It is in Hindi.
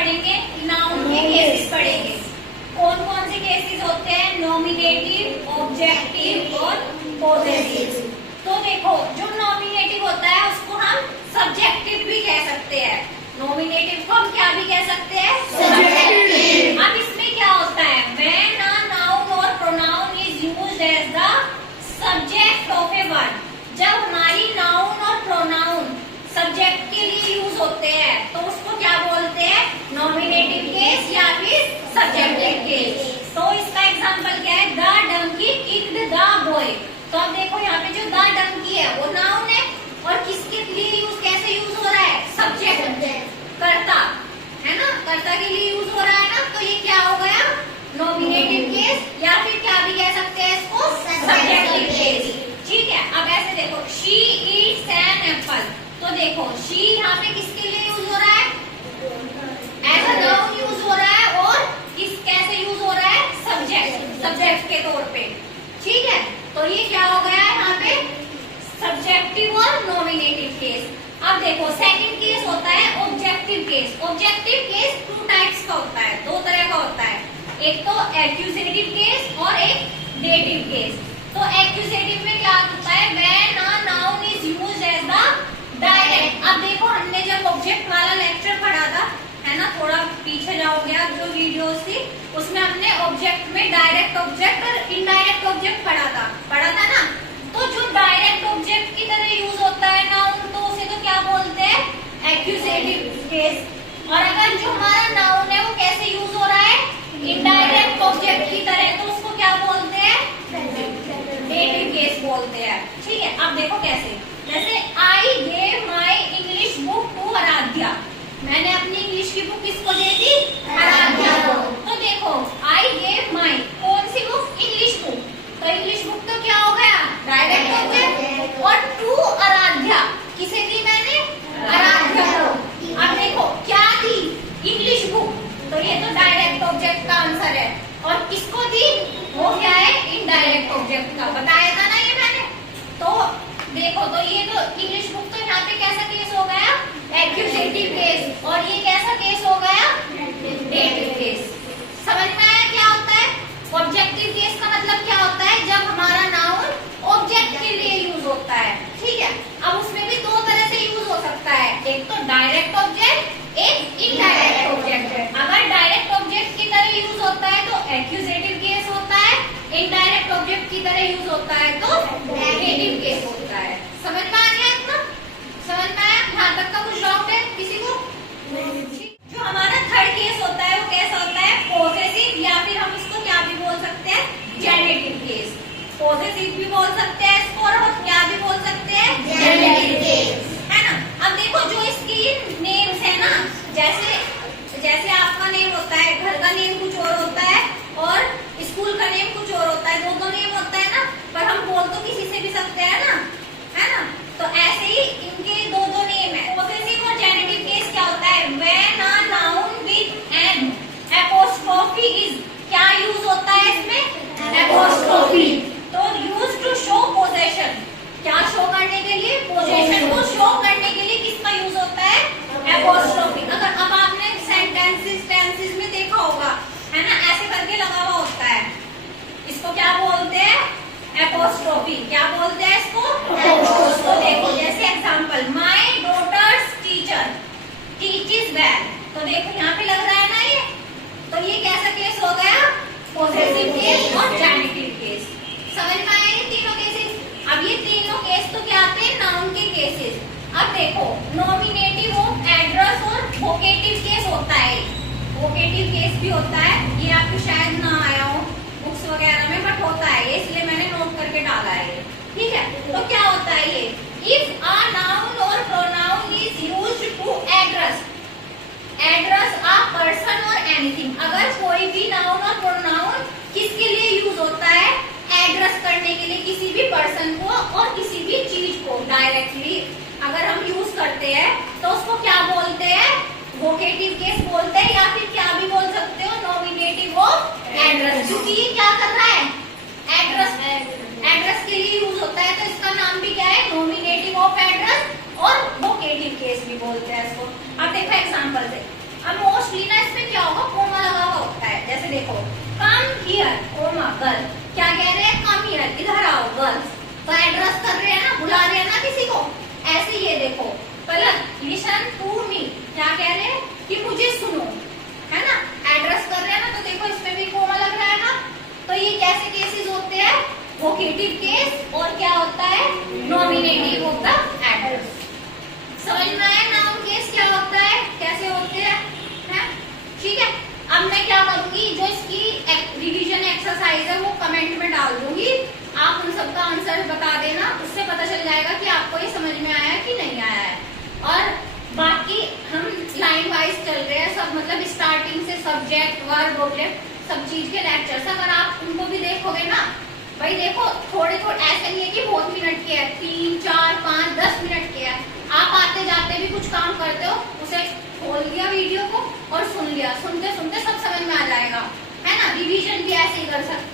पढ़ेंगे, नाउन के केसेस पढ़ेंगे। कौन कौन से केसेस होते हैं? नॉमिनेटिव, ऑब्जेक्टिव और पॉसेसिव। तो देखो, जो नॉमिनेटिव होता है उसको हम सब्जेक्टिव भी कह सकते हैं। नॉमिनेटिव को हम क्या भी कह सकते हैं? सब्जेक्टिव। अब इसमें क्या होता है? When a noun or pronoun is used as the subject of a word. जब हमारी नाउन और प्रोनाउन सब्जेक्ट के लिए यूज होते हैं तो उसको क्या बोलते हैं? नॉमिनेटिव केस या फिर सब्जेक्टिव केस। तो इसका एग्जांपल क्या है? The donkey kicked the boy. तो अब देखो यहाँ पे जो द डंकी है वो नाउन है और किसके लिए यूज, कैसे यूज हो रहा है? सब्जेक्ट, कर्ता है ना, कर्ता के लिए यूज हो रहा है ना। तो ये क्या हो गया? नॉमिनेटिव केस या फिर क्या भी कह सकते हैं इसको? Subjective case. ठीक है, अब ऐसे देखो, शी ईट्स एन एप्पल। तो देखो, शी यहाँ पे किसके लिए यूज हो रहा है? एज अ नाउन यूज हो रहा है और किस कैसे यूज हो रहा है? सब्जेक्ट, सब्जेक्ट के तौर पे। ठीक है, तो ये क्या हो गया है यहाँ पे? सब्जेक्टिव और नॉमिनेटिव केस। अब देखो, सेकंड केस होता है objective case. Objective case two types का होता है, दो तरह का होता है। एक तो एक्यूजेटिव केस और एक डेटिव केस। तो एक्यूजेटिव में क्या होता है? When a noun is used as the direct. अब देखो, हमने जब ऑब्जेक्ट वाला लेक्चर पढ़ा था, है ना, थोड़ा पीछे जाओगे आप, जो वीडियोस थी उसमें हमने ऑब्जेक्ट में डायरेक्ट ऑब्जेक्ट और इनडायरेक्ट ऑब्जेक्ट पढ़ा था ना। तो जो डायरेक्ट ऑब्जेक्ट की तरह यूज होता है नाउन, तो उसे तो क्या बोलते हैं? Accusative case. और अगर जो हमारा नाउन है वो कैसे यूज हो रहा है? इनडायरेक्ट ऑब्जेक्ट की तरह, तो उसको क्या बोलते हैं? डेटिव केस बोलते हैं। ठीक है, अब देखो कैसे। जैसे I gave my English book to Aaradhya. मैंने अपनी इंग्लिश की बुक किसको दे दी? आराध्या को। तो देखो, आई गेव माई, कौन सी बुक? English book. तो इंग्लिश बुक तो क्या हो गया? Direct object. और टू आराध्या, किसे दी मैंने? आराध्या को। अब देखो, क्या दी? English book. तो ये तो डायरेक्ट ऑब्जेक्ट का आंसर है। और किसको दी? वो क्या है? इनडायरेक्ट ऑब्जेक्ट का। बताया था ना ये मैंने। तो देखो, तो ये तो इंग्लिश बुक, तो यहाँ पे कैसा केस हो गया? Accusative case. और ये कैसा केस हो गया? Dative case. समझ में आया क्या होता है? ऑब्जेक्टिव केस का मतलब क्या होता है? जब हमारा नाउन ऑब्जेक्ट के लिए यूज होता है। ठीक है, अब उसमें भी दो तरह से यूज हो सकता है, एक तो डायरेक्ट ऑब्जेक्ट, एक इनडायरेक्ट ऑब्जेक्ट। अगर डायरेक्ट ऑब्जेक्ट की तरह यूज होता है तो एक्यूजेटिव केस होता है, इनडायरेक्ट ऑब्जेक्ट की तरह यूज होता है तो डेटिव केस होता है। समझ में आ गया इतना? समझ में आया? यहाँ तक का कुछ डाउट है किसी को? जो हमारा थर्ड केस होता है वो कैसा होता है? पॉसेसिव, या फिर हम इसको क्या भी बोल सकते हैं? Generative case. पॉसेसिव भी बोल सकते हैं इसको, और क्या भी बोल सकते हैं? जेनेटिव केस, है ना। अब देखो, जो इसकी नेम्स है ना, जैसे जैसे आपका नेम होता है, घर का नेम कुछ और होता है और स्कूल का नेम कुछ और होता है, दो नेम होता है ना, पर हम बोल तो किसी से भी सकते हैं ना, है ना। तो ऐसे ही इनके दो नेम है। पॉसेसिव और जेनेटिव केस क्या होता है? When a noun with an apostrophe is, क्या यूज होता है इसमें? एपोस्ट्रोफी। तो यूज टू शो पोजेशन, क्या शो करने के लिए? पोजेशन को शो करने के लिए किसका यूज होता है? एपोस्ट्रोफी। अगर अब आपने टेंसेस में देखा होगा, है ना, ऐसे करके लगा हुआ होता है, इसको क्या बोलते हैं? एपोस्ट्रोफी। क्या बोलते हैं इसको? तो देखो, जैसे example, my daughter's teacher teaches well. तो देखो यहाँ पे लग रहा है ना ये, तो ये कैसा केस हो गया? पॉसेसिव केस और जेनेटिव केस। समझ में आया ये तीनों केसेस? अब ये तीनों केस तो क्या आते हैं? नाउन के केसेस। अब देखो, नॉमिनेटिव ऑफ एड्रेस और वोकेटिव केस होता है। वोकेटिव केस भी होता है, ये आपको शायद ना आया हो बुक्स वगैरह में, बट होता है ये, इसलिए मैंने नोट करके डाला है। ठीक है, तो क्या होता है ये? If a noun or pronoun is used to address a person or anything. अगर कोई भी नाउन और प्रोनाउन किसके लिए यूज होता है? एड्रेस करने के लिए किसी भी पर्सन को और किसी भी चीज को डायरेक्टली अगर हम यूज करते हैं तो उसको क्या बोलते हैं? वोकेटिव केस बोलते हैं, या फिर क्या भी बोल सकते हो? Nominative of address. क्योंकि ये क्या कर रहा है? एड्रेस के लिए यूज होता है, तो इसका नाम भी क्या है? नॉमिनेटिव ऑफ एड्रेस और वोकेटिव केस भी बोलते हैं इसको। अब देखो एग्जांपल से, अब मोस्टली ना इसमें क्या होगा, कोमा लगा हुआ होता है। जैसे देखो कम हियर, कोमा गर्ल, क्या कह रहे हैं, कम हियर, इधर आओ गर्ल्स, तो एड्रेस कर रहे हैं ना, बुला रहे हैं ना किसी को। ऐसे ये देखो पलक लिसन टू मी, क्या कह रहे हैं कि मुझे सुनो, है ना, एड्रेस कर रहे हैं ना, तो देखो इसमें भी कोमा लग रहा है ना। तो ये कैसे केसेस होते हैं, वोकेटिव केस, और क्या होता है, नॉमिनेटिव ऑफ द एड्रेस। समझ में आया नाउन केस क्या होता है, कैसे होते हैं, है? ठीक है। अब मैं क्या करूंगी, जो इसकी रिवीजन एक्सरसाइज है वो कमेंट में डाल दूंगी, आप उन सबका आंसर बता देना, उससे पता चल जाएगा कि आपको ये समझ में आया कि नहीं आया है। और बाकी हम लाइन वाइज चल रहे हैं सब, मतलब स्टार्टिंग से सब्जेक्ट वर्ब ऑब्जेक्ट सब चीज के लेक्चर्स, अगर आप उनको भी देखोगे ना, भाई देखो थोड़े थोड़े, ऐसे नहीं है कि बहुत मिनट के है, 3, 4, 5, 10 मिनट के है। आप आते जाते भी कुछ काम करते हो, उसे खोल लिया वीडियो को और सुन लिया, सुनते सुनते सब समझ में आ जाएगा, है ना। रिवीजन भी ऐसे ही कर सकते